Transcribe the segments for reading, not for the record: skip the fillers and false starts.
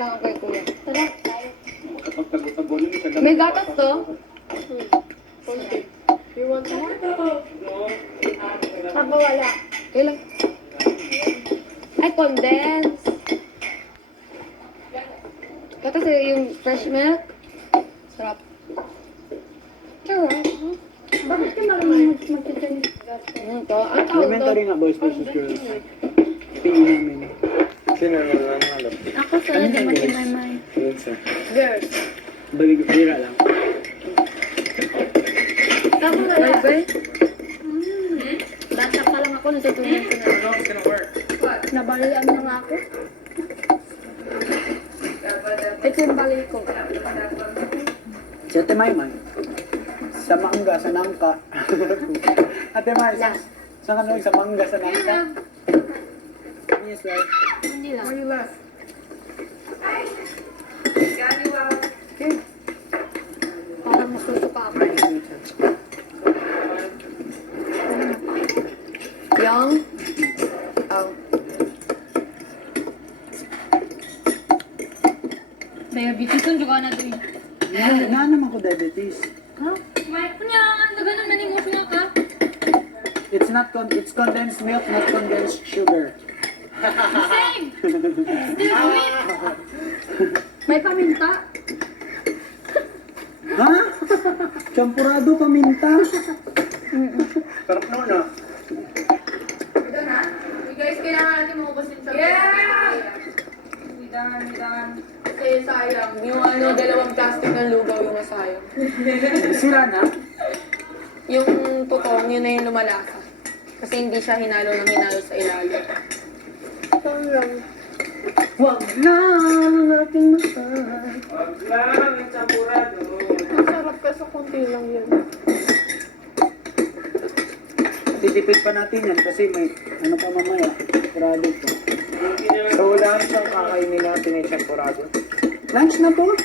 lang kay kuya. Tara. May gatas to? Konti. You want more? Ako wala. Ilang? Ay, condense. Gatas yung fresh milk. Sarap. Sarap. Bakit ka marunong mag-chicken? Ito, ang tawag to. Elementary nga boys versus girls. PE namin. Sino naman alam? Ako sa naman si Maymay. Girls ah. Girls. Bira lang. Ako wala. Bye-bye. Bata pa lang ako, natutunan ko na. Nabalian na nga ako. Ito yung bali ko. Si Ate Maymay. Sa mangga, sa nangka. Ate May, sa kanong sa mangga, sa nangka. Yes, right. Hindi lang. Parang masusuka ako. Young. Diabetes ko, juga na ito eh. Na naman ko diabetes. Ha? Kunya, ang daga naman yung musunya ka. It's condensed milk, not condensed sugar. Same! Still sweet! May paminta. Ha? Champurado paminta. Sarap nun ah. Guys, kailangan natin makupasin sa Hidangan. Kasi sayang. Yung dalawang plastic ng lugaw yung masayang. Sira na. Yung totoong, yun na yung lumalasa. Kasi hindi siya hinalo ng hinalo sa ilalim. Wag na natin mahal. Wag lang yung champurado. Masarap ka sa konti lang yan. Titipid pa natin yan kasi may ano pa mamaya. Product pa. So wala siyang kakainin natin yung champurado. Lunch na po.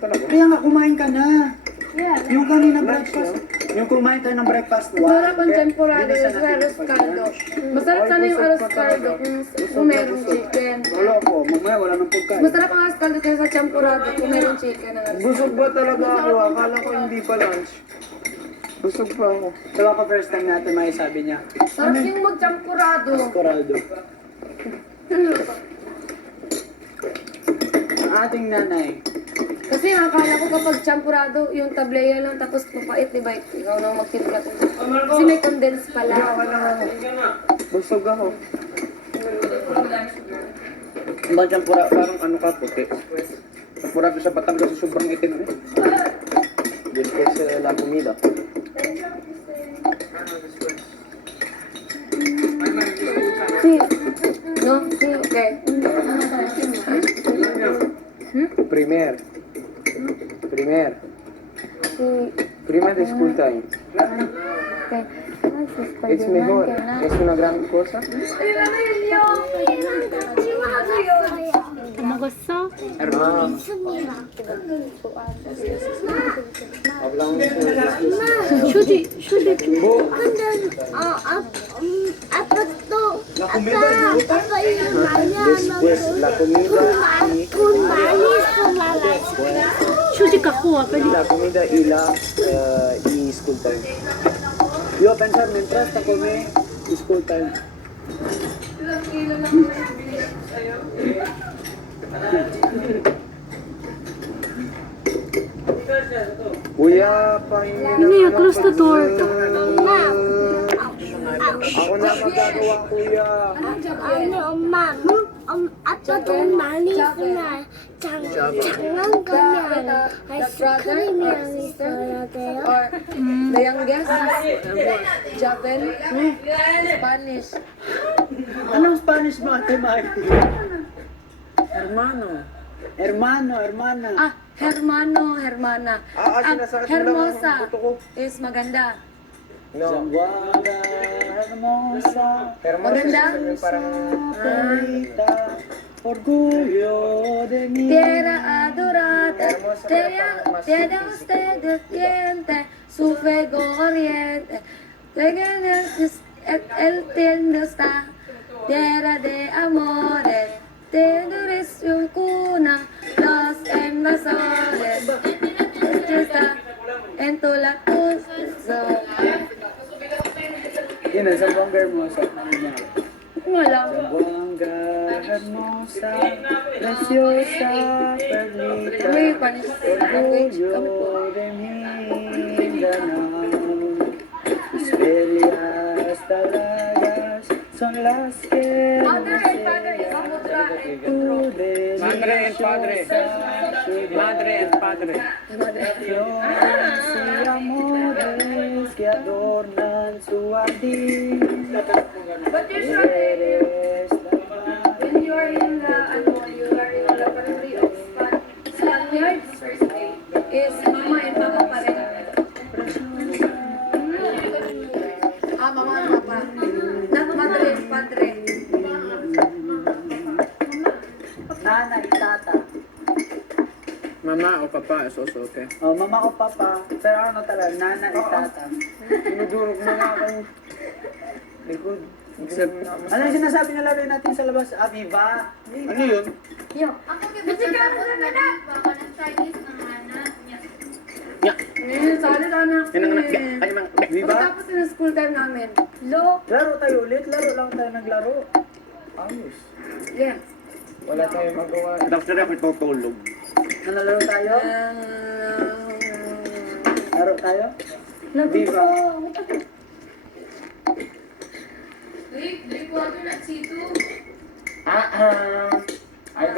Talaga? Kaya nga kumain ka na. Yeah. Yung kanina breakfast. Yung kumain tayo ng breakfast. Masarap ang Kaya tempurado binisa sa natin arroz yung caldo. pag-lunch. Masarap sana yung arroz caldo kung merong chicken. Wala po. Mamaya wala nang pagkain. Masarap ang arroz caldo kaysa sa champurado kung merong chicken ng arroz. Busog ba talaga ako? Akala ko hindi pa lunch. Busog pa ako. Saka pa first time natin may sabi niya. Sarap yung mag-champurado. Coraldo. Ang ating nanay. Kasi akala ko kapag champurado, yung tableya lang tapos mapait, di ba? Ikaw nang magtimpla ko. Kasi may condense pala. Busog ako. Ang bang champura, Parang ano ka puti. Champurado sa Batangas sa sobrang itim eh. Después la comida. Si. No? Si. Okay. Primer. Primer de school time. Okay. Es mejor. Es una gran cosa. Magusok. Hermano. Hablamos Shudi. Bo. La comida Después la comida y Shudi ka kuha. Pwede. la comida y school time. Yo a pensar mientras te come school time. Kuya, pahingin Hindi, close the door. Ako na magagawa, kuya. 아빠도 많이 있으면 장난감이 아이스크림이랑 있어야 돼요. Or the youngest? Japan? Spanish. Anong Spanish mo, Ate May? Hermano. Hermano, hermana. Ah, hermano, hermana. Sinasakit mo lang ang Hermosa buto ko. is maganda. No. Zaguada, hermosa, Maganda? Parang bonita, orgullo de mi. Tierra adorada, tiene usted el diente, su fuego oriente. El tiendo está, tierra de amores, tendres yung cuna, And to latus. So, Yun na, sa buong hermosa. Nangyari. wala. Sa buong hermosa, preciosa, perlita, May panis. orgullo de Mindanao. Tus ferias talagas son las que Mother and father is Samutra and Pedro. Madre and padre. Madre and padre. Flores y amores que adornan su jardín. But usually, Eres la when you are in the, you are in the laboratory of Spaniards, first day, is mama and papa pa rin. Mama and papa. Not mother and padre. Nana y tata. Mama o papa is also okay. Oh, mama o papa. Pero ano talaga, nana y tata. Dinudurog na nga ako. Likod. Except, Ano yung sinasabi nila rin natin sa labas? Aviva. ano yun? Yo. Yeah. Ngayon, solid anak. Yan ang anak. Ay, mga. Viva? Pagkatapos ng school time namin, lo, Laro tayo ulit. Laro lang tayo naglaro. Ayos. yeah. Wala tayong magawa. Tapos na rin ako tutulog. Ano laro tayo? Laro tayo? Lagot Viva. ko. Drink water at C2. I don't